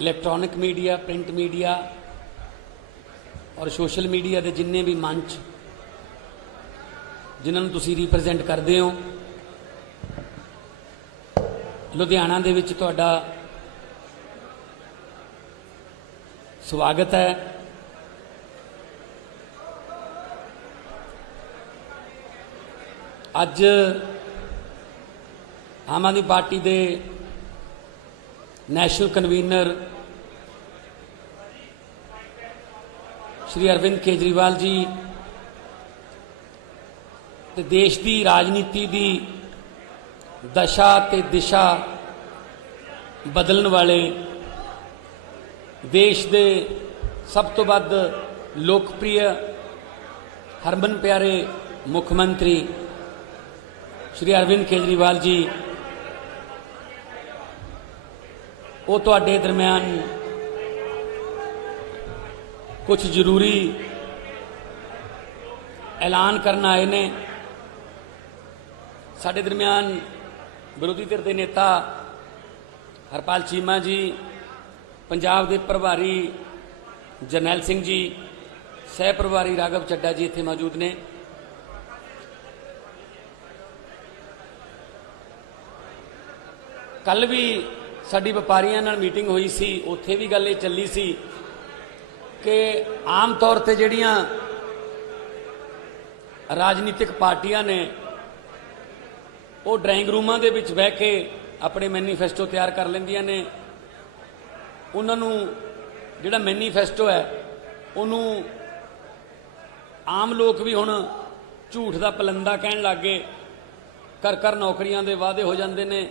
Electronic media, print media और social media के जिन्ने भी मंच जिन्होंने तुसी रिप्रजेंट करते हो, लुधियाना दे विच तुहाडा स्वागत है। अज आम आदमी पार्टी के नैशनल कन्वीनर श्री अरविंद केजरीवाल जी ते देश की राजनीति की दशा ते दिशा बदलने वाले देश के सब तो वध लोकप्रिय हरमन प्यारे मुख्यमंत्री श्री अरविंद केजरीवाल जी वो तुहाडे दरम्यान कुछ जरूरी ऐलान करना आए ने। साडे दरम्यान विरोधी धिर दे नेता हरपाल चीमा जी, पंजाब के प्रभारी जरनैल सिंह जी, सह प्रभारी राघव चड्डा जी इत्थे मौजूद ने। कल भी साडी व्यापारियों नाल मीटिंग हुई सी, उत्थे भी गल चली सी कि आम तौर पर जिहड़ियां राजनीतिक पार्टियां ने वो ड्राइंग रूमां दे विच बह के अपने मैनीफेस्टो तैयार कर लैंदियां ने। उन्होंने जिहड़ा मैनीफेस्टो है उन्हों आम लोग भी हुण झूठ दा पलंदा कहण लग गए। कर नौकरियां दे वादे हो जांदे ने,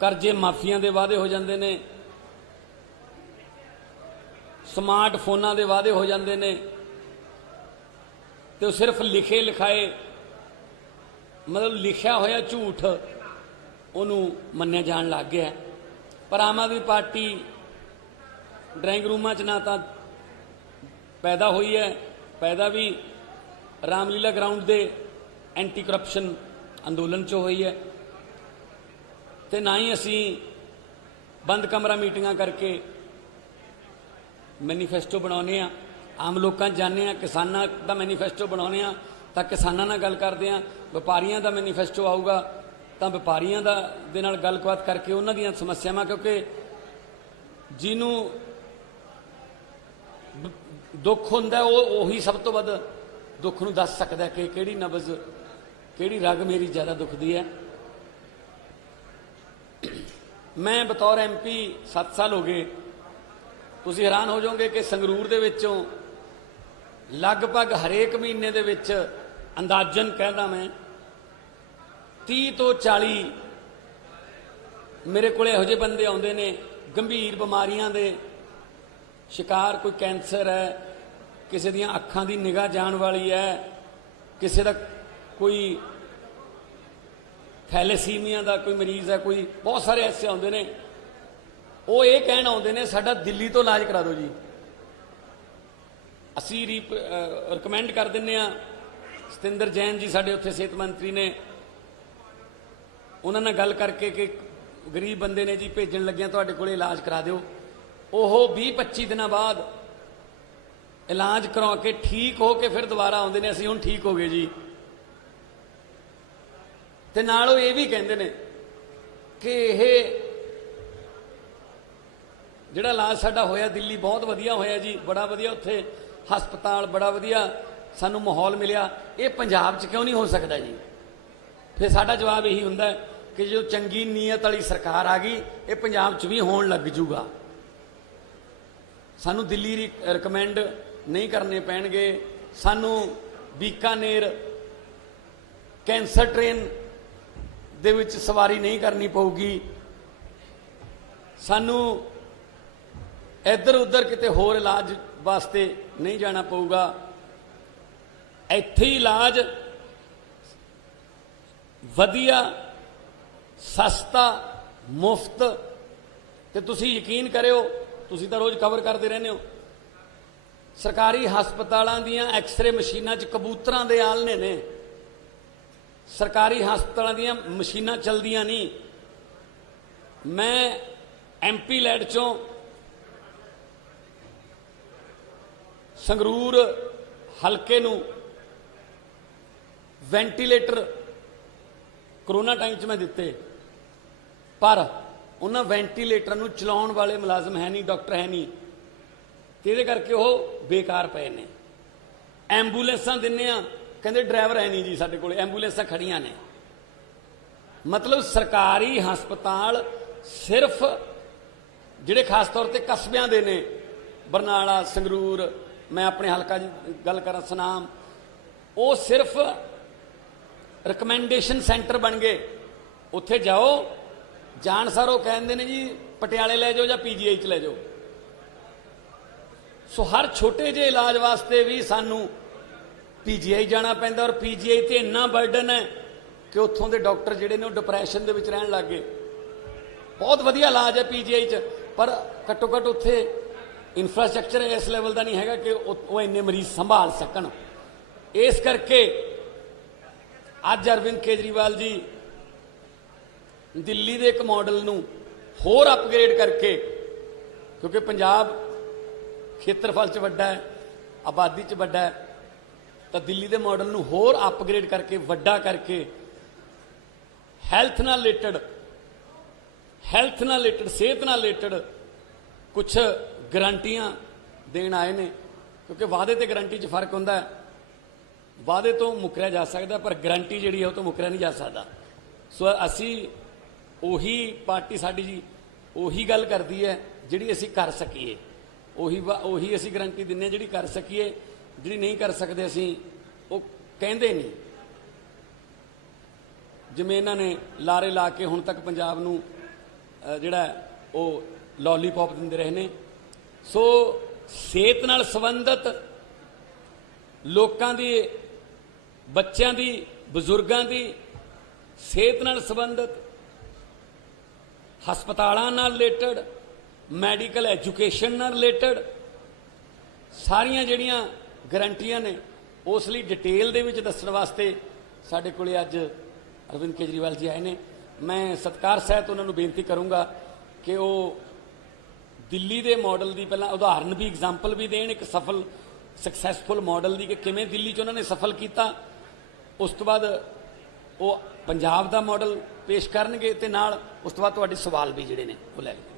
करजे माफिया के वादे हो जाते हैं, स्मार्ट फोनां के वादे हो जाते हैं, तो सिर्फ लिखे लिखाए मतलब लिखा होया झूठ उन्होंने मन्निया जान लग गया। पर आम आदमी पार्टी ड्राइंग रूमां च ना तो पैदा हुई है, पैदा भी रामलीला ग्राउंड के एंटी करप्शन अंदोलन चो हुई है, तो ना ही असी बंद कमरा मीटिंगां करके मैनीफेस्टो बनाने। आम लोगों जाने, किसानों का मैनीफेस्टो बनाने, तो किसानों नाल गल करते हैं। व्यापारियों का मैनीफेस्टो आऊगा तो व्यापारियों दे नाल गलबात करके उन्हां दीयां समस्यावां, क्योंकि जिन्हों दुख हुंदा उही सब तो वध दुख नूं दस सकदा कि किहड़ी नबज किहड़ी रग मेरी ज़्यादा दुखदी है। मैं बतौर MP 7 साल हो गए। तुसीं हैरान हो जाओगे कि संगरूर दे विचों लगभग हरेक महीने दे विच अंदाजन कहदा मैं 30 तो 40 मेरे को इहो जिहे बंदे आउंदे ने गंभीर बीमारियां दे शिकार। कोई कैंसर है, किसी दियां अखां दी निगाह जाण वाली है, किसी दा कोई थैलेसीमिया का कोई मरीज़ है, कोई बहुत सारे ऐसे आते हैं। वो ये कहण आते हैं साडा दिल्ली तो इलाज करा दो जी। असी रिकमेंड कर दिंदे आ। सतिंदर जैन जी साडे उत्थे सेहत मंत्री ने, उन्होंने गल करके कि गरीब बंदे ने जी भेजन लगे तुहाडे कोल इलाज करा दिओ। ओह 20-25 दिन बाद इलाज करा के ठीक हो के फिर दोबारा आउंदे ने, असीं हुण ठीक हो गए जी। ते नाल ये भी कहते हैं कि यह जिहड़ा इलाज साडा होया दिल्ली बहुत वधिया होया जी, बड़ा वधिया उत्थे हस्पताल बड़ा वधिया सानू माहौल मिलिया, ये पंजाब च क्यों नहीं हो सकता जी। फिर साडा जवाब यही हुंदा है कि जो चंगी नीयत वाली सरकार आ गई ये पंजाब च भी होण लग जूगा। सानू दिल्ली रिकमेंड नहीं करने पैणगे, सानू बीकानेर कैंसर ट्रेन दे विच सवारी नहीं करनी पऊगी, सानू इधर उधर किते होर इलाज वास्ते नहीं जाना पऊगा। इत्थे ही इलाज वधिया सस्ता मुफ्त। ते तुसी यकीन करियो, तुसी तां रोज़ कवर करते रहने हो, सरकारी हस्पतालों दीयां एक्सरे मशीनां च कबूतरां दे आलने ने। सरकारी हस्पतालों दीयां मशीनां चलदियां नहीं, मैं MP लैड चों संगरूर हलके नूं वेंटीलेटर कोरोना टाइम च मैं दिते, पर उन्हां वेंटीलेटर नूं चलाउण वाले मुलाजम है नहीं, डॉक्टर है नहीं, ते इहदे करके वो बेकार पे ने। एंबूलेंसां दिन्ने आ, कहंदे ड्राइवर है नहीं जी साडे कोल, एंबूलेंसां खड़ियां ने। मतलब सरकारी हस्पताल सिर्फ जिहड़े खास तौर पर कस्बियां दे ने, बरनाला, संगरूर, मैं अपने हलका दी गल करा सनाम, वो सिर्फ रिकमेंडेशन सेंटर बन गए। उत्थे जाओ, जान सारो कहते ने जी पटियाले ले जाओ या PGI च ले जाओ। सो हर छोटे जे इलाज वास्ते भी सानू PGI जाना पैंदा, और PGI ते इन्ना बर्डन है कि उत्थों के डॉक्टर जिहड़े ने डिप्रैशन दे विच रहन लग गए। बहुत वधिया इलाज है PGI च, पर घट्टो घट्ट उत्थे इंफ्रास्ट्रक्चर इस लैवल का नहीं है कि वो इन्ने मरीज संभाल सकन। इस करके अज अरविंद केजरीवाल जी दिल्ली के एक मॉडल नूं होर अपग्रेड करके, क्योंकि पंजाब खेत्रफल च वड्डा है, आबादी च वड्डा है, तो दिल्ली के मॉडल नूं होर अपग्रेड करके वड्डा करके हैल्थ नाल रिलेटेड सेहत नाल रिलेटेड कुछ गारंटियां देण आए ने। क्योंकि वादे ते गारंटी च फर्क हुंदा है, वादे तो मुकरिया जा सकता, पर गारंटी जिहड़ी है वो तो मुकरिया नहीं जा सकता। सो असी उही पार्टी साडी जी उही गल करदी है जिहड़ी असी कर सकीए, उही असी गारंटी दिंदे जिहड़ी कर सकीए, जिहड़ी नहीं कर सकते असी वो कहंदे नहीं। जिवें इन्हां ने लारे ला के हुण तक पंजाब नूं जिहड़ा वो लॉलीपॉप दिंदे रहे ने। सो सेहत नाल संबंधित लोकां दी, बच्चों की, बजुर्गों की सेहत नाल संबंधित, हस्पतालों नाल रिलेटेड, मैडिकल एजुकेशन नाल रिलेटेड सारियां जिहड़ियां गारंटियां ने, उस लई डिटेल दे विच दस्सण वास्ते साडे कोले अज अरविंद केजरीवाल जी आए ने। मैं सत्कार सहित उन्होंने बेनती करूँगा कि वो दिल्ली के मॉडल की पहला उदाहरण भी, एग्जाम्पल भी देन, एक सफल सक्सैसफुल मॉडल की कि किवें दिल्ली च उन्होंने सफल किया। उस तो बाद वो पंजाब का मॉडल पेश करनगे ते नाल उस तो बाद तुहाडे सवाल भी जिहड़े ने वो लै लेंगे।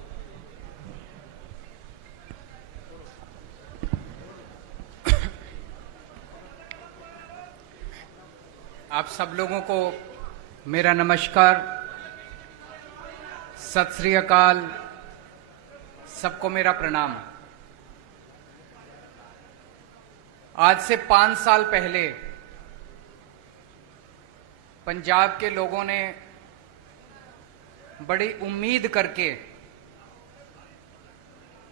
आप सब लोगों को मेरा नमस्कार, सत श्री अकाल, सबको मेरा प्रणाम। आज से 5 साल पहले पंजाब के लोगों ने बड़ी उम्मीद करके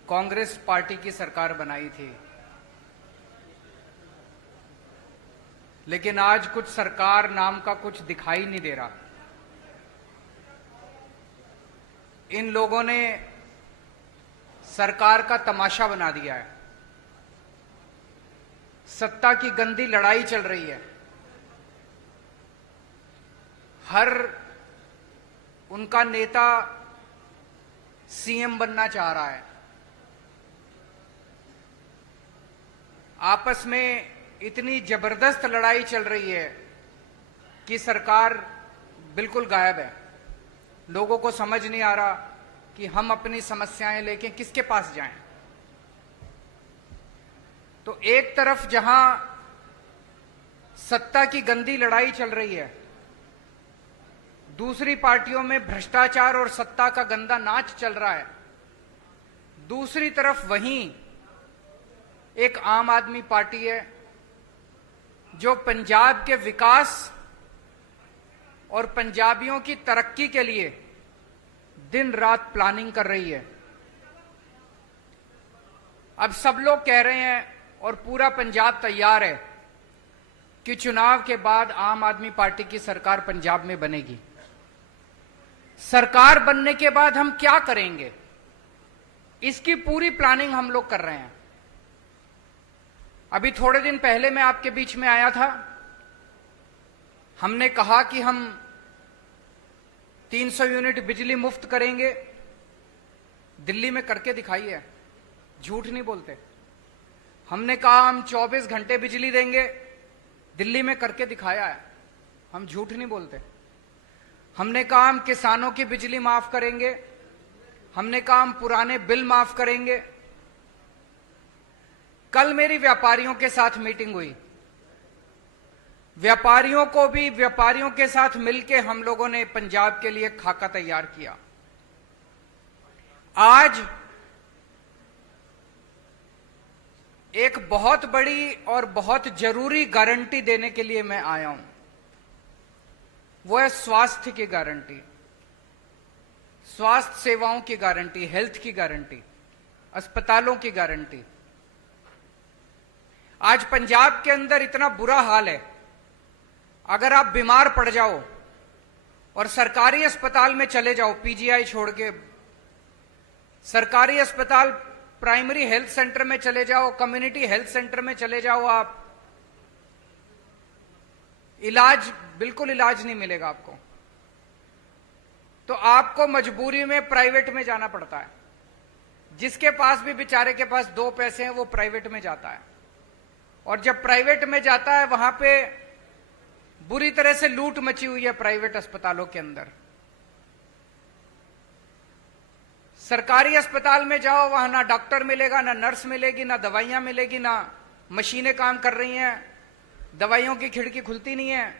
कांग्रेस पार्टी की सरकार बनाई थी, लेकिन आज कुछ सरकार नाम का कुछ दिखाई नहीं दे रहा। इन लोगों ने सरकार का तमाशा बना दिया है। सत्ता की गंदी लड़ाई चल रही है। हर उनका नेता CM बनना चाह रहा है। आपस में इतनी जबरदस्त लड़ाई चल रही है कि सरकार बिल्कुल गायब है। लोगों को समझ नहीं आ रहा कि हम अपनी समस्याएं लेके किसके पास जाएं। तो एक तरफ जहां सत्ता की गंदी लड़ाई चल रही है, दूसरी पार्टियों में भ्रष्टाचार और सत्ता का गंदा नाच चल रहा है, दूसरी तरफ वहीं एक आम आदमी पार्टी है जो पंजाब के विकास और पंजाबियों की तरक्की के लिए दिन रात प्लानिंग कर रही है। अब सब लोग कह रहे हैं और पूरा पंजाब तैयार है कि चुनाव के बाद आम आदमी पार्टी की सरकार पंजाब में बनेगी। सरकार बनने के बाद हम क्या करेंगे, इसकी पूरी प्लानिंग हम लोग कर रहे हैं। अभी थोड़े दिन पहले मैं आपके बीच में आया था, हमने कहा कि हम 300 यूनिट बिजली मुफ्त करेंगे। दिल्ली में करके दिखाई है, झूठ नहीं बोलते। हमने कहा हम 24 घंटे बिजली देंगे, दिल्ली में करके दिखाया है, हम झूठ नहीं बोलते। हमने कहा हम किसानों की बिजली माफ करेंगे, हमने कहा हम पुराने बिल माफ करेंगे। कल मेरी व्यापारियों के साथ मीटिंग हुई, व्यापारियों के साथ मिलकर हम लोगों ने पंजाब के लिए खाका तैयार किया। आज एक बहुत बड़ी और बहुत जरूरी गारंटी देने के लिए मैं आया हूं, वो है स्वास्थ्य की गारंटी, स्वास्थ्य सेवाओं की गारंटी, हेल्थ की गारंटी, अस्पतालों की गारंटी। आज पंजाब के अंदर इतना बुरा हाल है, अगर आप बीमार पड़ जाओ और सरकारी अस्पताल में चले जाओ, पीजीआई छोड़ के सरकारी अस्पताल, प्राइमरी हेल्थ सेंटर में चले जाओ, कम्युनिटी हेल्थ सेंटर में चले जाओ, आप बिल्कुल इलाज नहीं मिलेगा आपको। तो आपको मजबूरी में प्राइवेट में जाना पड़ता है। जिसके पास भी बेचारे के पास 2 पैसे हैं वो प्राइवेट में जाता है, और जब प्राइवेट में जाता है वहां पे बुरी तरह से लूट मची हुई है प्राइवेट अस्पतालों के अंदर। सरकारी अस्पताल में जाओ, वहां ना डॉक्टर मिलेगा, ना नर्स मिलेगी, ना दवाइयां मिलेगी, ना मशीनें काम कर रही हैं, दवाइयों की खिड़की खुलती नहीं है।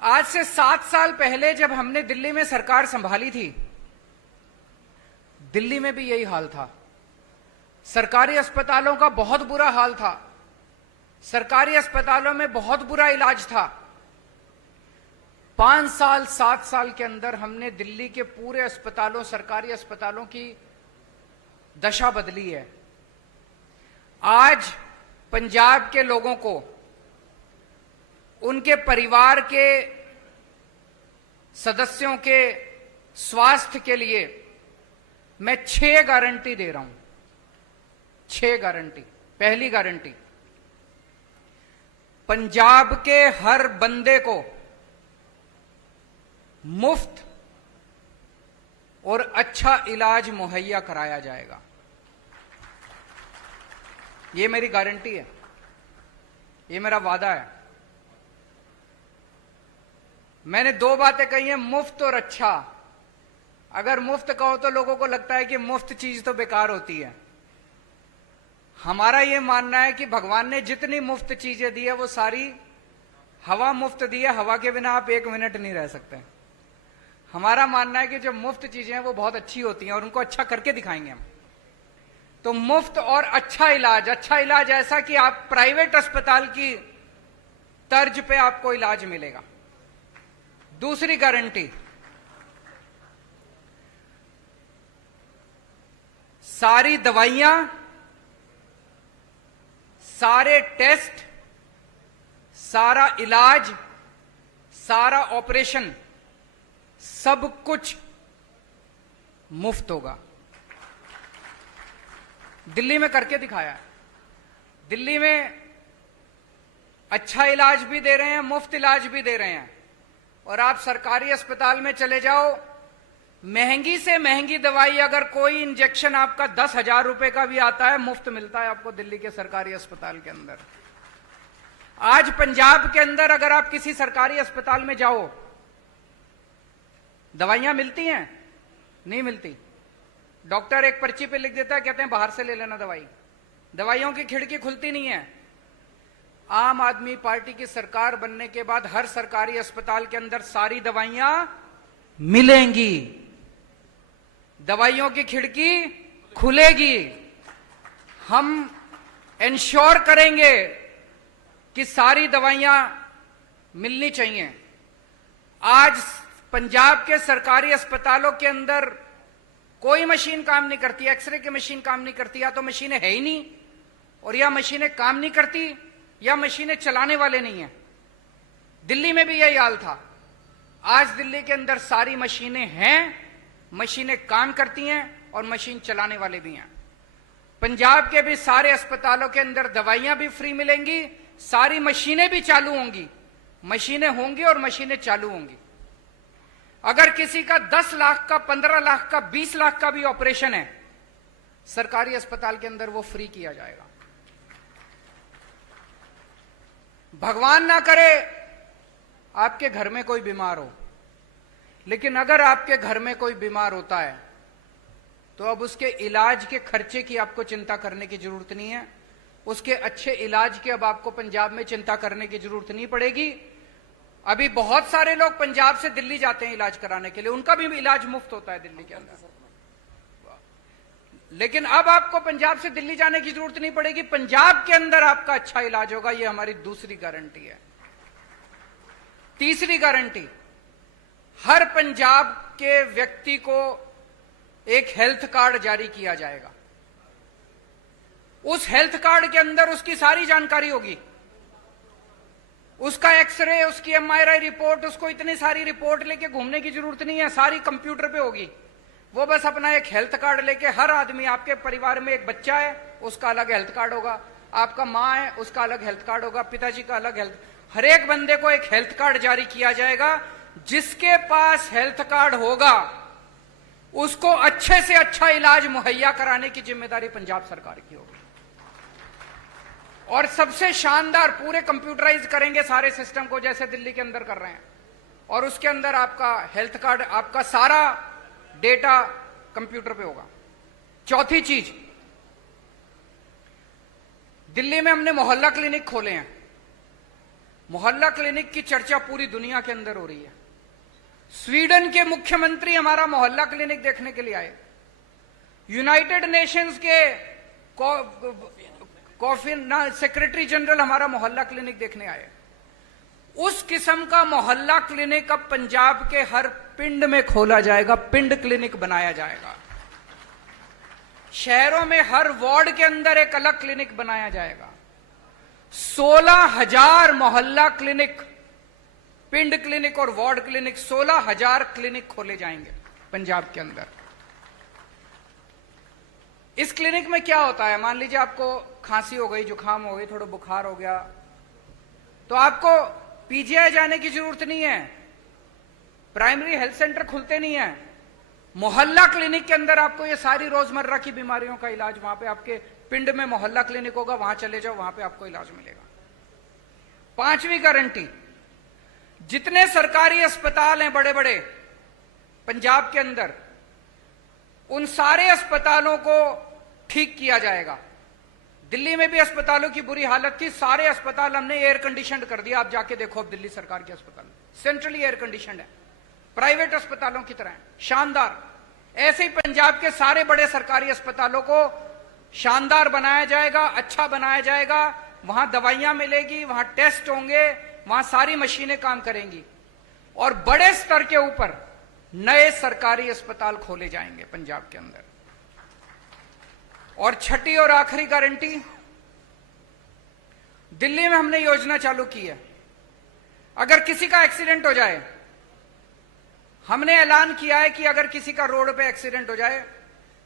आज से 7 साल पहले जब हमने दिल्ली में सरकार संभाली थी, दिल्ली में भी यही हाल था। सरकारी अस्पतालों का बहुत बुरा हाल था, सरकारी अस्पतालों में बहुत बुरा इलाज था। 5 साल 7 साल के अंदर हमने दिल्ली के पूरे अस्पतालों, सरकारी अस्पतालों की दशा बदली है। आज पंजाब के लोगों को, उनके परिवार के सदस्यों के स्वास्थ्य के लिए मैं 6 गारंटी दे रहा हूं। 6 गारंटी। पहली गारंटी, पंजाब के हर बंदे को मुफ्त और अच्छा इलाज मुहैया कराया जाएगा। यह मेरी गारंटी है, यह मेरा वादा है। मैंने 2 बातें कही हैं, मुफ्त और अच्छा। अगर मुफ्त कहो तो लोगों को लगता है कि मुफ्त चीज तो बेकार होती है। हमारा यह मानना है कि भगवान ने जितनी मुफ्त चीजें दी है वो सारी हवा मुफ्त दी है, हवा के बिना आप 1 मिनट नहीं रह सकते। हमारा मानना है कि जो मुफ्त चीजें हैं वो बहुत अच्छी होती हैं और उनको अच्छा करके दिखाएंगे हम। तो मुफ्त और अच्छा इलाज ऐसा कि आप प्राइवेट अस्पताल की तर्ज पे आपको इलाज मिलेगा। दूसरी गारंटी, सारी दवाइयां, सारे टेस्ट, सारा इलाज, सारा ऑपरेशन, सब कुछ मुफ्त होगा। दिल्ली में करके दिखाया है। दिल्ली में अच्छा इलाज भी दे रहे हैं, मुफ्त इलाज भी दे रहे हैं। और आप सरकारी अस्पताल में चले जाओ, महंगी से महंगी दवाई, अगर कोई इंजेक्शन आपका 10,000 रुपए का भी आता है, मुफ्त मिलता है आपको दिल्ली के सरकारी अस्पताल के अंदर। आज पंजाब के अंदर अगर आप किसी सरकारी अस्पताल में जाओ, दवाइयां मिलती हैं? नहीं मिलती। डॉक्टर एक पर्ची पे लिख देता है, कहते हैं बाहर से ले लेना दवाई। दवाइयों की खिड़की खुलती नहीं है। आम आदमी पार्टी की सरकार बनने के बाद हर सरकारी अस्पताल के अंदर सारी दवाइयां मिलेंगी, दवाइयों की खिड़की खुलेगी। हम इंश्योर करेंगे कि सारी दवाइयां मिलनी चाहिए। आज पंजाब के सरकारी अस्पतालों के अंदर कोई मशीन काम नहीं करती, एक्सरे की मशीन काम नहीं करती, या तो मशीनें है ही नहीं, और या मशीनें काम नहीं करती, या मशीनें चलाने वाले नहीं है। दिल्ली में भी यही हाल था। आज दिल्ली के अंदर सारी मशीनें हैं, मशीनें काम करती हैं और मशीन चलाने वाले भी हैं। पंजाब के भी सारे अस्पतालों के अंदर दवाइयां भी फ्री मिलेंगी, सारी मशीनें भी चालू होंगी, मशीनें होंगी और मशीनें चालू होंगी। अगर किसी का 10 लाख का, 15 लाख का, 20 लाख का भी ऑपरेशन है, सरकारी अस्पताल के अंदर वो फ्री किया जाएगा। भगवान ना करे आपके घर में कोई बीमार हो, लेकिन अगर आपके घर में कोई बीमार होता है तो अब उसके इलाज के खर्चे की आपको चिंता करने की जरूरत नहीं है। उसके अच्छे इलाज की अब आपको पंजाब में चिंता करने की जरूरत नहीं पड़ेगी। अभी बहुत सारे लोग पंजाब से दिल्ली जाते हैं इलाज कराने के लिए, उनका भी इलाज मुफ्त होता है दिल्ली के अंदर। लेकिन अब आपको पंजाब से दिल्ली जाने की जरूरत नहीं पड़ेगी, पंजाब के अंदर आपका अच्छा इलाज होगा। यह हमारी दूसरी गारंटी है। तीसरी गारंटी, हर पंजाब के व्यक्ति को एक हेल्थ कार्ड जारी किया जाएगा। उस हेल्थ कार्ड के अंदर उसकी सारी जानकारी होगी, उसका एक्सरे, उसकी एमआरआई रिपोर्ट, उसको इतनी सारी रिपोर्ट लेके घूमने की जरूरत नहीं है, सारी कंप्यूटर पे होगी। वो बस अपना एक हेल्थ कार्ड लेके, हर आदमी, आपके परिवार में एक बच्चा है उसका अलग हेल्थ कार्ड होगा, आपका मां है उसका अलग हेल्थ कार्ड होगा, पिताजी का अलग हेल्थ, हर एक बंदे को एक हेल्थ कार्ड जारी किया जाएगा। जिसके पास हेल्थ कार्ड होगा उसको अच्छे से अच्छा इलाज मुहैया कराने की जिम्मेदारी पंजाब सरकार की होगी। और सबसे शानदार, पूरे कंप्यूटराइज करेंगे सारे सिस्टम को जैसे दिल्ली के अंदर कर रहे हैं, और उसके अंदर आपका हेल्थ कार्ड, आपका सारा डेटा कंप्यूटर पे होगा। चौथी चीज, दिल्ली में हमने मोहल्ला क्लिनिक खोले हैं। मोहल्ला क्लिनिक की चर्चा पूरी दुनिया के अंदर हो रही है। स्वीडन के मुख्यमंत्री हमारा मोहल्ला क्लिनिक देखने के लिए आए, यूनाइटेड नेशंस के सेक्रेटरी जनरल हमारा मोहल्ला क्लिनिक देखने आए। उस किस्म का मोहल्ला क्लिनिक अब पंजाब के हर पिंड में खोला जाएगा, पिंड क्लिनिक बनाया जाएगा। शहरों में हर वार्ड के अंदर एक अलग क्लिनिक बनाया जाएगा। 16,000 मोहल्ला क्लिनिक, पिंड क्लिनिक और वार्ड क्लिनिक, 16,000 क्लिनिक खोले जाएंगे पंजाब के अंदर। इस क्लिनिक में क्या होता है, मान लीजिए आपको खांसी हो गई, जुकाम हो गई, थोड़ा बुखार हो गया, तो आपको पीजीआई जाने की जरूरत नहीं है, प्राइमरी हेल्थ सेंटर खुलते नहीं है। मोहल्ला क्लिनिक के अंदर आपको ये सारी रोजमर्रा की बीमारियों का इलाज, वहां पे आपके पिंड में मोहल्ला क्लिनिक होगा, वहां चले जाओ, वहां पे आपको इलाज मिलेगा। पांचवी गारंटी, जितने सरकारी अस्पताल हैं बड़े बड़े पंजाब के अंदर, उन सारे अस्पतालों को ठीक किया जाएगा। दिल्ली में भी अस्पतालों की बुरी हालत थी, सारे अस्पताल हमने एयर कंडीशन कर दिया। आप जाके देखो, अब दिल्ली सरकार के अस्पताल सेंट्रली एयर कंडीशन है, प्राइवेट अस्पतालों की तरह शानदार। ऐसे ही पंजाब के सारे बड़े सरकारी अस्पतालों को शानदार बनाया जाएगा, अच्छा बनाया जाएगा। वहां दवाइयां मिलेगी, वहां टेस्ट होंगे, वहां सारी मशीनें काम करेंगी, और बड़े स्तर के ऊपर नए सरकारी अस्पताल खोले जाएंगे पंजाब के अंदर। और छठी और आखिरी गारंटी, दिल्ली में हमने योजना चालू की है, अगर किसी का एक्सीडेंट हो जाए, हमने ऐलान किया है कि अगर किसी का रोड पे एक्सीडेंट हो जाए,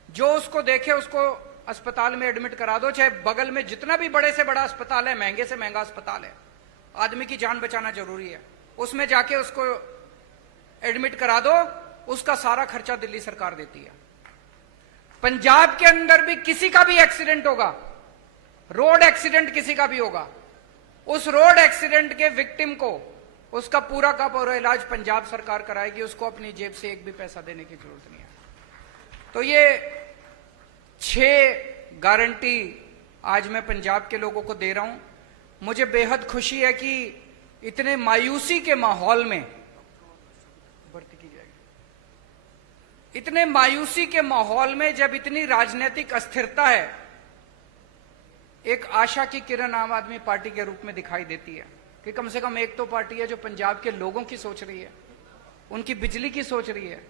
जो उसको देखे उसको अस्पताल में एडमिट करा दो, चाहे बगल में जितना भी बड़े से बड़ा अस्पताल है, महंगे से महंगा अस्पताल है, आदमी की जान बचाना जरूरी है, उसमें जाके उसको एडमिट करा दो, उसका सारा खर्चा दिल्ली सरकार देती है। पंजाब के अंदर भी किसी का भी एक्सीडेंट होगा, रोड एक्सीडेंट किसी का भी होगा, उस रोड एक्सीडेंट के विक्टिम को उसका पूरा का पूरा इलाज पंजाब सरकार कराएगी, उसको अपनी जेब से एक भी पैसा देने की जरूरत नहीं है। तो ये 6 गारंटी आज मैं पंजाब के लोगों को दे रहा हूं। मुझे बेहद खुशी है कि इतने मायूसी के माहौल में, भर्ती की जाएगी, इतने मायूसी के माहौल में जब इतनी राजनीतिक अस्थिरता है, एक आशा की किरण आम आदमी पार्टी के रूप में दिखाई देती है कि कम से कम एक तो पार्टी है जो पंजाब के लोगों की सोच रही है, उनकी बिजली की सोच रही है,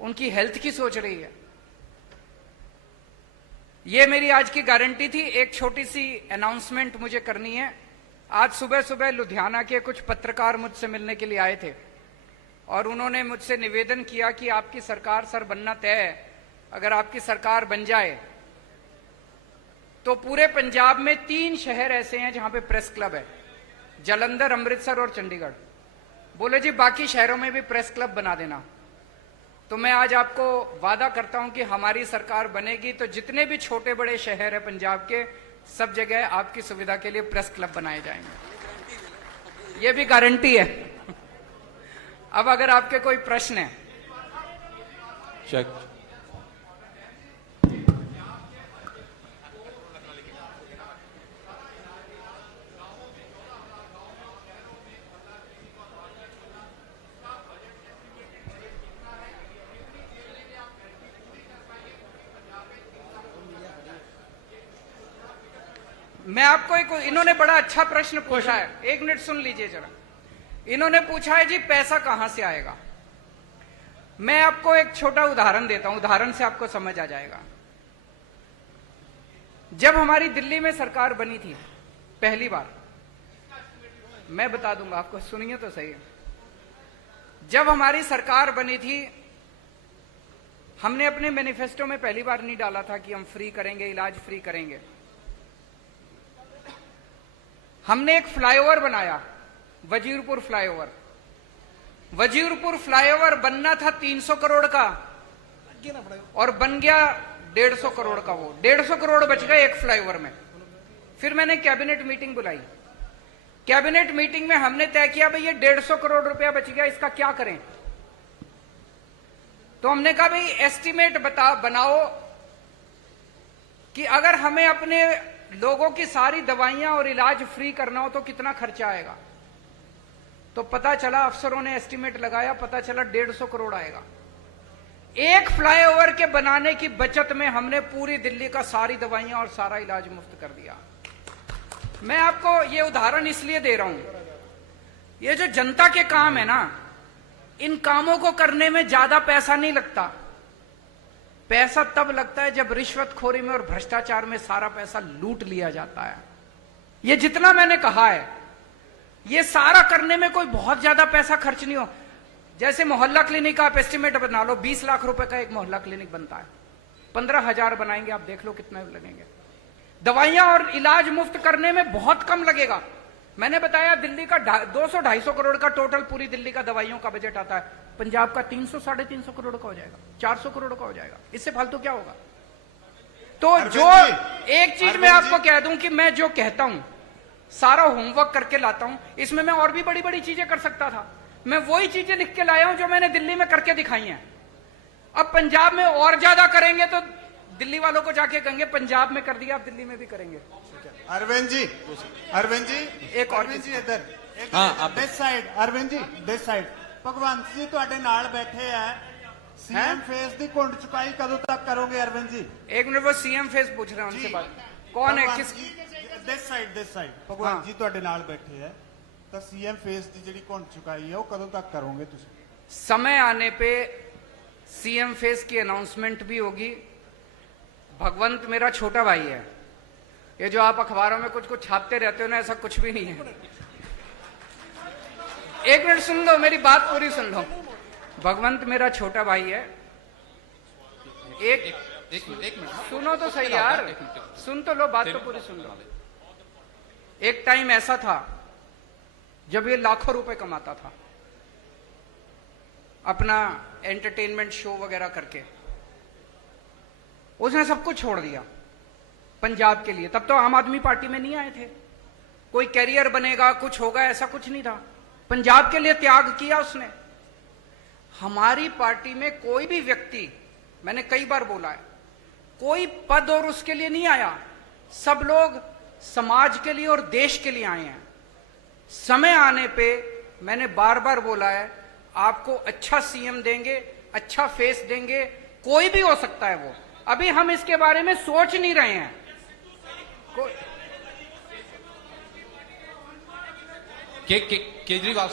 उनकी हेल्थ की सोच रही है। ये मेरी आज की गारंटी थी। एक छोटी सी अनाउंसमेंट मुझे करनी है। आज सुबह सुबह लुधियाना के कुछ पत्रकार मुझसे मिलने के लिए आए थे और उन्होंने मुझसे निवेदन किया कि आपकी सरकार सर बनना तय है, अगर आपकी सरकार बन जाए तो पूरे पंजाब में 3 शहर ऐसे हैं जहां पे प्रेस क्लब है, जलंधर, अमृतसर और चंडीगढ़। बोले जी बाकी शहरों में भी प्रेस क्लब बना देना। तो मैं आज आपको वादा करता हूं कि हमारी सरकार बनेगी तो जितने भी छोटे बड़े शहर है पंजाब के, सब जगह आपकी सुविधा के लिए प्रेस क्लब बनाए जाएंगे, ये भी गारंटी है। अब अगर आपके कोई प्रश्न है। चेक। मैं आपको एक, इन्होंने बड़ा अच्छा प्रश्न पूछा है, 1 मिनट सुन लीजिए जरा। इन्होंने पूछा है जी पैसा कहां से आएगा। मैं आपको एक छोटा उदाहरण देता हूं, उदाहरण से आपको समझ आ जाएगा। जब हमारी दिल्ली में सरकार बनी थी पहली बार, मैं बता दूंगा आपको, सुनिए तो सही। जब हमारी सरकार बनी थी, हमने अपने मैनिफेस्टो में पहली बार नहीं डाला था कि हम फ्री करेंगे, इलाज फ्री करेंगे। हमने एक फ्लाईओवर बनाया, वजीरपुर फ्लाईओवर। वजीरपुर फ्लाईओवर बनना था 300 करोड़ का और बन गया 150 करोड़ का। वो 150 करोड़ बच गए एक फ्लाईओवर में। फिर मैंने कैबिनेट मीटिंग बुलाई। कैबिनेट मीटिंग में हमने तय किया भाई ये 150 करोड़ रुपया बच गया, इसका क्या करें। तो हमने कहा भाई एस्टीमेट बनाओ कि अगर हमें अपने लोगों की सारी दवाइयां और इलाज फ्री करना हो तो कितना खर्चा आएगा। तो पता चला, अफसरों ने एस्टीमेट लगाया, पता चला 150 करोड़ आएगा। एक फ्लाईओवर के बनाने की बचत में हमने पूरी दिल्ली का सारी दवाइयां और सारा इलाज मुफ्त कर दिया। मैं आपको ये उदाहरण इसलिए दे रहा हूं, ये जो जनता के काम है ना, इन कामों को करने में ज्यादा पैसा नहीं लगता। पैसा तब लगता है जब रिश्वतखोरी में और भ्रष्टाचार में सारा पैसा लूट लिया जाता है। ये जितना मैंने कहा है, ये सारा करने में कोई बहुत ज्यादा पैसा खर्च नहीं हो। जैसे मोहल्ला क्लिनिक आप एस्टिमेट बना लो, 20 लाख रुपए का एक मोहल्ला क्लिनिक बनता है, 15,000 बनाएंगे, आप देख लो कितने लगेंगे। दवाइयां और इलाज मुफ्त करने में बहुत कम लगेगा। मैंने बताया दिल्ली का 200-250 करोड़ का टोटल पूरी दिल्ली का दवाइयों का बजट आता है, पंजाब का 300-350 करोड़ का हो जाएगा, 400 करोड़ का हो जाएगा। इससे फालतू क्या होगा। तो जो एक चीज मैं आपको कह दूं कि मैं जो कहता हूं सारा होमवर्क करके लाता हूं, इसमें मैं और भी बड़ी बड़ी चीजें कर सकता था। मैं वही चीजें लिख के लाया हूं जो मैंने दिल्ली में करके दिखाई हैं। अब पंजाब में और ज्यादा करेंगे तो दिल्ली वालों को जाके कहेंगे पंजाब में कर दिया, आप दिल्ली में भी करेंगे। अरविंद जी, एक और अरविंद जी इधर, हाँ, this side, Arvind ji this side. Bhagwant ji ਤੁਹਾਡੇ ਨਾਲ बैठे हैं, सीएम फेस दी घुंड चुकाई कदों तक करोगे अरविंद जी। एक मिनट, वो सीएम फेस पूछ रहे हैं उनसे बात। कौन है, किस दिस साइड भगवंत जी ਤੁਹਾਡੇ ਨਾਲ बैठे हैं, तो सीएम फेस दी ਜਿਹੜੀ घुंड चुकाई है वो कदों तक करोगे तुम। समय आने पे सीएम फेस की अनाउंसमेंट भी होगी। भगवंत मेरा छोटा भाई है। ये जो आप अखबारों में कुछ कुछ छापते रहते हो ना, ऐसा कुछ भी नहीं है। एक मिनट सुन लो, मेरी बात पूरी सुन लो। भगवंत मेरा छोटा भाई है। एक मिनट सुनो तो सही यार, सुन तो लो, बात तो पूरी सुन लो। एक टाइम ऐसा था जब ये लाखों रुपए कमाता था अपना एंटरटेनमेंट शो वगैरह करके। उसने सब कुछ छोड़ दिया पंजाब के लिए। तब तो आम आदमी पार्टी में नहीं आए थे। कोई कैरियर बनेगा, कुछ होगा, ऐसा कुछ नहीं था। पंजाब के लिए त्याग किया उसने। हमारी पार्टी में कोई भी व्यक्ति, मैंने कई बार बोला है, कोई पद और उसके लिए नहीं आया। सब लोग समाज के लिए और देश के लिए आए हैं। समय आने पे मैंने बार बार बोला है, आपको अच्छा सीएम देंगे, अच्छा फेस देंगे, कोई भी हो सकता है वो। अभी हम इसके बारे में सोच नहीं रहे हैं। केजरीवाल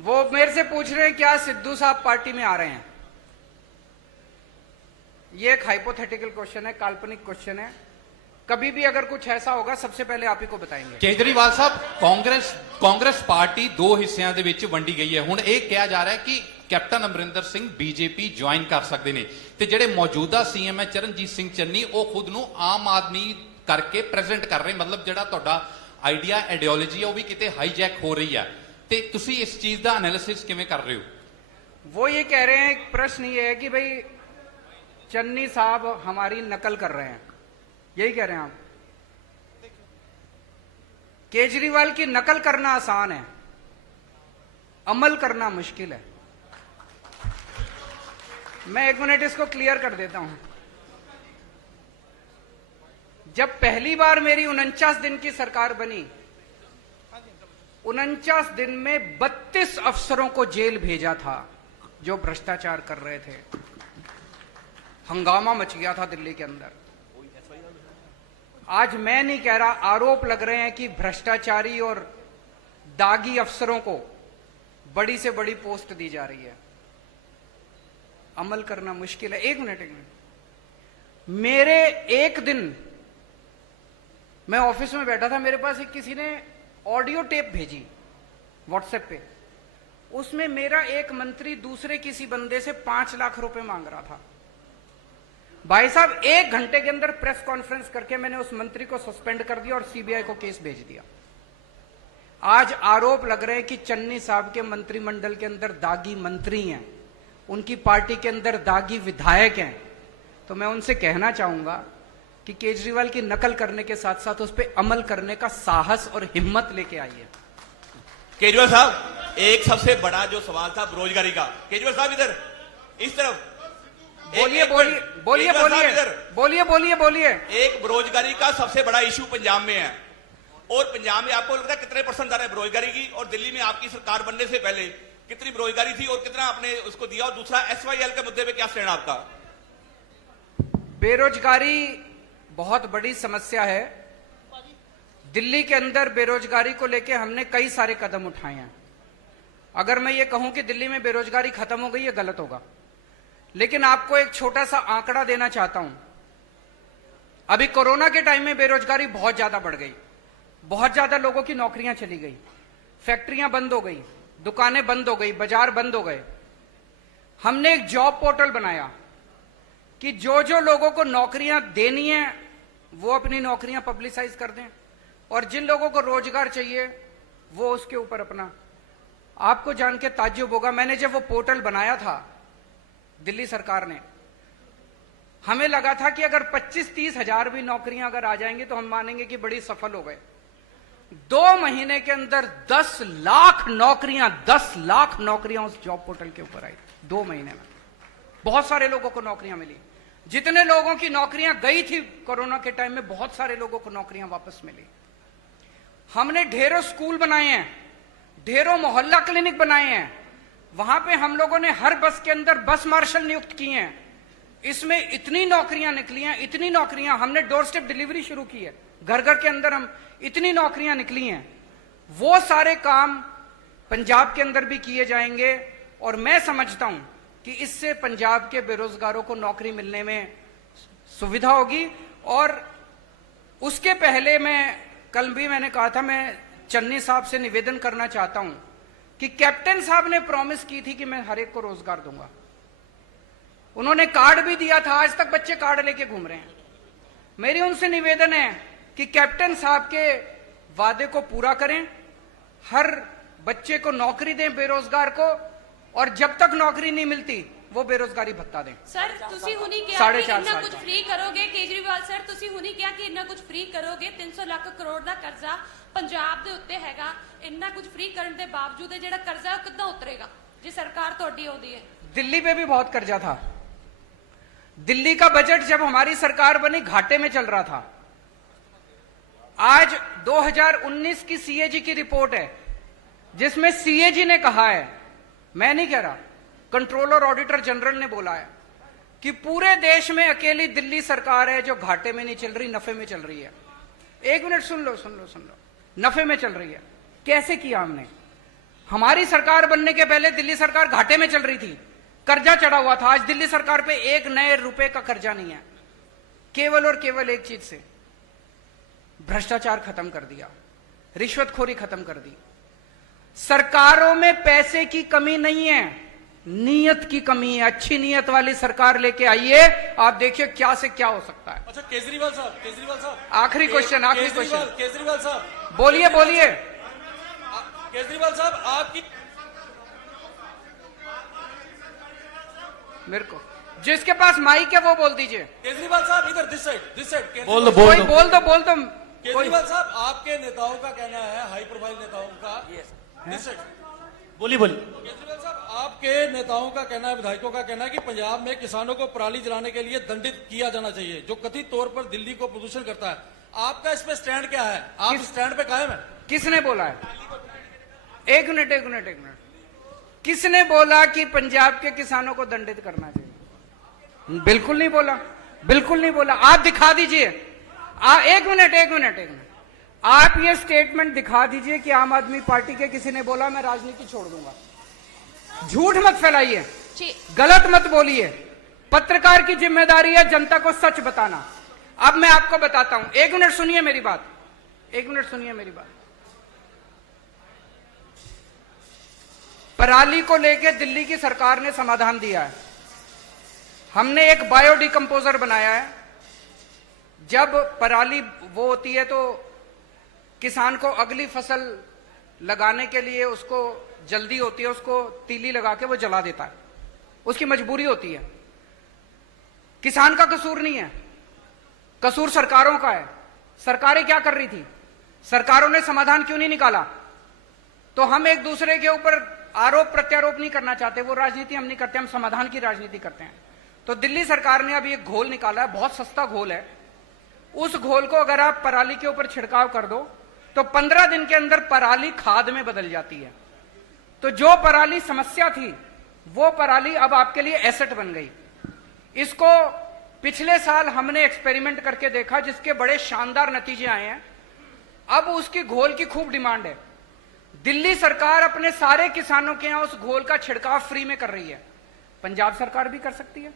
वो मेरे से पूछ रहे हैं क्या सिद्धू साहब पार्टी में आ रहे हैं। ये एक हाइपोथेटिकल क्वेश्चन है, काल्पनिक क्वेश्चन है। कभी भी अगर कुछ ऐसा होगा सबसे पहले आप ही को बताएंगे। केजरीवाल साहब, ਕਾਂਗਰਸ ਪਾਰਟੀ ਦੋ ਹਿੱਸਿਆਂ ਦੇ ਵਿੱਚ ਵੰਡੀ ਗਈ ਹੈ। ਹੁਣ ਇਹ ਕਿਹਾ ਜਾ ਰਿਹਾ ਹੈ ਕਿ captain Amarinder Singh BJP join ਕਰ ਸਕਦੇ ਨੇ ਤੇ ਜਿਹੜੇ ਮੌਜੂਦਾ ਸੀਐਮ ਹੈ ਚਰਨਜੀਤ ਸਿੰਘ ਚੰਨੀ, ਉਹ ਖੁਦ ਨੂੰ ਆਮ ਆਦਮੀ ਕਰਕੇ ਪ੍ਰੈਜ਼ੈਂਟ ਕਰ ਰਹੇ। ਮਤਲਬ ਜਿਹੜਾ ਤੁਹਾਡਾ ਆਈਡੀਆ, ਆਈਡੀਓਲੋਜੀ ਹੈ, ਉਹ ਵੀ ਕਿਤੇ ਹਾਈਜੈਕ ਹੋ ਰਹੀ ਹੈ। ਤੇ ਤੁਸੀਂ ਇਸ ਚੀਜ਼ ਦਾ ਐਨਾਲਿਸਿਸ ਕਿਵੇਂ ਕਰ ਰਹੇ ਹੋ? वो ये कह रहे हैं, प्रश्न ये है कि भाई चन्नी साहब हमारी नकल कर रहे हैं, यही कह रहे हैं आप? केजरीवाल की नकल करना आसान है, अमल करना मुश्किल है। मैं 1 मिनट इसको क्लियर कर देता हूं। जब पहली बार मेरी 49 दिन की सरकार बनी, 49 दिन में 32 अफसरों को जेल भेजा था जो भ्रष्टाचार कर रहे थे। हंगामा मच गया था दिल्ली के अंदर। आज मैं नहीं कह रहा, आरोप लग रहे हैं कि भ्रष्टाचारी और दागी अफसरों को बड़ी से बड़ी पोस्ट दी जा रही है। अमल करना मुश्किल है। एक मिनट मेरे एक दिन मैं ऑफिस में बैठा था, मेरे पास एक किसी ने ऑडियो टेप भेजी व्हाट्सएप पे। उसमें मेरा एक मंत्री दूसरे किसी बंदे से 5 लाख रुपए मांग रहा था। भाई साहब 1 घंटे के अंदर प्रेस कॉन्फ्रेंस करके मैंने उस मंत्री को सस्पेंड कर दिया और सीबीआई को केस भेज दिया। आज आरोप लग रहे हैं कि चन्नी साहब के मंत्रिमंडल के अंदर दागी मंत्री हैं, उनकी पार्टी के अंदर दागी विधायक हैं। तो मैं उनसे कहना चाहूंगा कि केजरीवाल की नकल करने के साथ साथ उस पर अमल करने का साहस और हिम्मत लेके आइए। केजरीवाल साहब, एक सबसे बड़ा जो सवाल था बेरोजगारी का, केजरीवाल साहब इधर इस तरफ बोलिए बोलिए बोलिए बोलिए बोलिए बोलिए। एक बेरोजगारी का सबसे बड़ा इशू पंजाब में है, और पंजाब में आपको लगता है कितने परसेंट दर है बेरोजगारी की? और दिल्ली में आपकी सरकार बनने से पहले कितनी बेरोजगारी थी और कितना आपने उसको दिया? और दूसरा, SYL के मुद्दे पे क्या स्टैंड आपका? बेरोजगारी बहुत बड़ी समस्या है। दिल्ली के अंदर बेरोजगारी को लेकर हमने कई सारे कदम उठाए हैं। अगर मैं ये कहूं कि दिल्ली में बेरोजगारी खत्म हो गई, ये गलत होगा। लेकिन आपको एक छोटा सा आंकड़ा देना चाहता हूं। अभी कोरोना के टाइम में बेरोजगारी बहुत ज्यादा बढ़ गई, बहुत ज्यादा लोगों की नौकरियां चली गई, फैक्ट्रियां बंद हो गई, दुकानें बंद हो गई, बाजार बंद हो गए। हमने एक जॉब पोर्टल बनाया कि जो जो लोगों को नौकरियां देनी है वो अपनी नौकरियां पब्लिसाइज कर दें, और जिन लोगों को रोजगार चाहिए वो उसके ऊपर अपना। आपको जान के ताज्जुब होगा, मैंने जब वो पोर्टल बनाया था दिल्ली सरकार ने, हमें लगा था कि अगर 25-30 हजार भी नौकरियां अगर आ जाएंगी तो हम मानेंगे कि बड़ी सफल हो गए। 2 महीने के अंदर 10 लाख नौकरियां उस जॉब पोर्टल के ऊपर आई। 2 महीने में बहुत सारे लोगों को नौकरियां मिली। जितने लोगों की नौकरियां गई थी कोरोना के टाइम में, बहुत सारे लोगों को नौकरियां वापस मिली। हमने ढेरों स्कूल बनाए हैं, ढेरों मोहल्ला क्लिनिक बनाए हैं। वहां पे हम लोगों ने हर बस के अंदर बस मार्शल नियुक्त किए हैं। इसमें इतनी नौकरियां निकली हैं, इतनी नौकरियां। हमने डोर स्टेप डिलीवरी शुरू की है, घर घर के अंदर हम इतनी नौकरियां निकली हैं। वो सारे काम पंजाब के अंदर भी किए जाएंगे, और मैं समझता हूं कि इससे पंजाब के बेरोजगारों को नौकरी मिलने में सुविधा होगी। और उसके पहले कल भी मैंने कहा था, मैं चन्नी साहब से निवेदन करना चाहता हूं कि कैप्टन साहब ने प्रॉमिस की थी कि मैं हर एक को रोजगार दूंगा। उन्होंने कार्ड भी दिया था, आज तक बच्चे कार्ड लेके घूम रहे हैं। मेरी उनसे निवेदन है कि कैप्टन साहब के वादे को पूरा करें, हर बच्चे को नौकरी दें बेरोजगार को, और जब तक नौकरी नहीं मिलती वो बेरोजगारी भत्ता दें। सर तुसी हुनी क्या 4.5 इतना साल कुछ का। फ्री करोगे? केजरीवाल सर तुसी हुनी क्या कि इतना कुछ फ्री करोगे? 300 ਲੱਖ ਕਰੋੜ ਦਾ ਕਰਜ਼ਾ ਪੰਜਾਬ ਦੇ ਉੱਤੇ ਹੈਗਾ। ਇੰਨਾ ਕੁਝ फ्री ਕਰਨ ਦੇ ਬਾਵਜੂਦ ਇਹ ਜਿਹੜਾ ਕਰਜ਼ਾ ਉਹ ਕਿੱਦਾਂ ਉਤਰੇਗਾ ਜੇ ਸਰਕਾਰ ਤੁਹਾਡੀ ਆਉਂਦੀ ਹੈ? दिल्ली पे भी बहुत कर्जा था। दिल्ली का बजट जब हमारी सरकार बनी घाटे में चल रहा था। आज 2019 की सीएजी की रिपोर्ट है, जिसमें सीएजी ने कहा है, मैं नहीं कह रहा, कंट्रोलर ऑडिटर जनरल ने बोला है कि पूरे देश में अकेली दिल्ली सरकार है जो घाटे में नहीं चल रही, नफे में चल रही है। 1 मिनट सुन लो, नफे में चल रही है। कैसे किया हमने? हमारी सरकार बनने के पहले दिल्ली सरकार घाटे में चल रही थी, कर्जा चढ़ा हुआ था। आज दिल्ली सरकार पे 1 नए रुपए का कर्जा नहीं है। केवल और केवल एक चीज से, भ्रष्टाचार खत्म कर दिया, रिश्वतखोरी खत्म कर दी। सरकारों में पैसे की कमी नहीं है, नीयत की कमी है। अच्छी नीयत वाली सरकार लेके आइए, आप देखिए क्या से क्या हो सकता है। अच्छा केजरीवाल साहब आखिरी क्वेश्चन केजरीवाल साहब बोलिए केजरीवाल साहब मेरे को जिसके पास माइक है वो बोल दीजिए। केजरीवाल साहब इधर दिस साइड बोल दो, कोई बोल दो कोई केजरीवाल साहब, आपके नेताओं का कहना है, हाई प्रोफाइल नेताओं का, दिस साइड बोली केजरीवाल साहब, आपके नेताओं का कहना है, विधायकों का कहना है कि पंजाब में किसानों को पराली जलाने के लिए दंडित किया जाना चाहिए, जो कथित तौर पर दिल्ली को प्रदूषण करता है। आपका इस पे स्टैंड क्या है? आप स्टैंड पे कायम है? किसने बोला है? एक मिनट किसने बोला कि पंजाब के किसानों को दंडित करना चाहिए? बिल्कुल नहीं बोला। आप दिखा दीजिए। एक मिनट आप ये स्टेटमेंट दिखा दीजिए कि आम आदमी पार्टी के किसी ने बोला मैं राजनीति छोड़ दूंगा। झूठ मत फैलाइए, गलत मत बोलिए। पत्रकार की जिम्मेदारी है जनता को सच बताना। अब मैं आपको बताता हूं, एक मिनट सुनिए मेरी बात। पराली को लेकर दिल्ली की सरकार ने समाधान दिया है। हमने एक बायोडिकम्पोजर बनाया है। जब पराली वो होती है तो किसान को अगली फसल लगाने के लिए उसको जल्दी होती है, उसको तीली लगा के वो जला देता है, उसकी मजबूरी होती है। किसान का कसूर नहीं है, कसूर सरकारों का है। सरकारें क्या कर रही थी? सरकारों ने समाधान क्यों नहीं निकाला? तो हम एक दूसरे के ऊपर आरोप प्रत्यारोप नहीं करना चाहते, वो राजनीति हम नहीं करते, हम समाधान की राजनीति करते हैं। तो दिल्ली सरकार ने अभी एक घोल निकाला है, बहुत सस्ता घोल है। उस घोल को अगर आप पराली के ऊपर छिड़काव कर दो तो 15 दिन के अंदर पराली खाद में बदल जाती है। तो जो पराली समस्या थी वो पराली अब आपके लिए एसेट बन गई। इसको पिछले साल हमने एक्सपेरिमेंट करके देखा, जिसके बड़े शानदार नतीजे आए हैं। अब उसकी घोल की खूब डिमांड है। दिल्ली सरकार अपने सारे किसानों के यहां उस घोल का छिड़काव फ्री में कर रही है। पंजाब सरकार भी कर सकती है।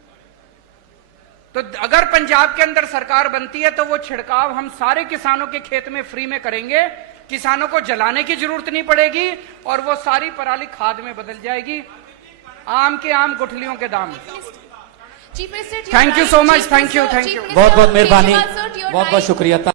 तो अगर पंजाब के अंदर सरकार बनती है तो वो छिड़काव हम सारे किसानों के खेत में फ्री में करेंगे। किसानों को जलाने की जरूरत नहीं पड़ेगी और वो सारी पराली खाद में बदल जाएगी। आम के आम, गुठलियों के दाम। Chief minister, thank you so much. Thank you. बहुत बहुत मेहरबानी, बहुत बहुत शुक्रिया।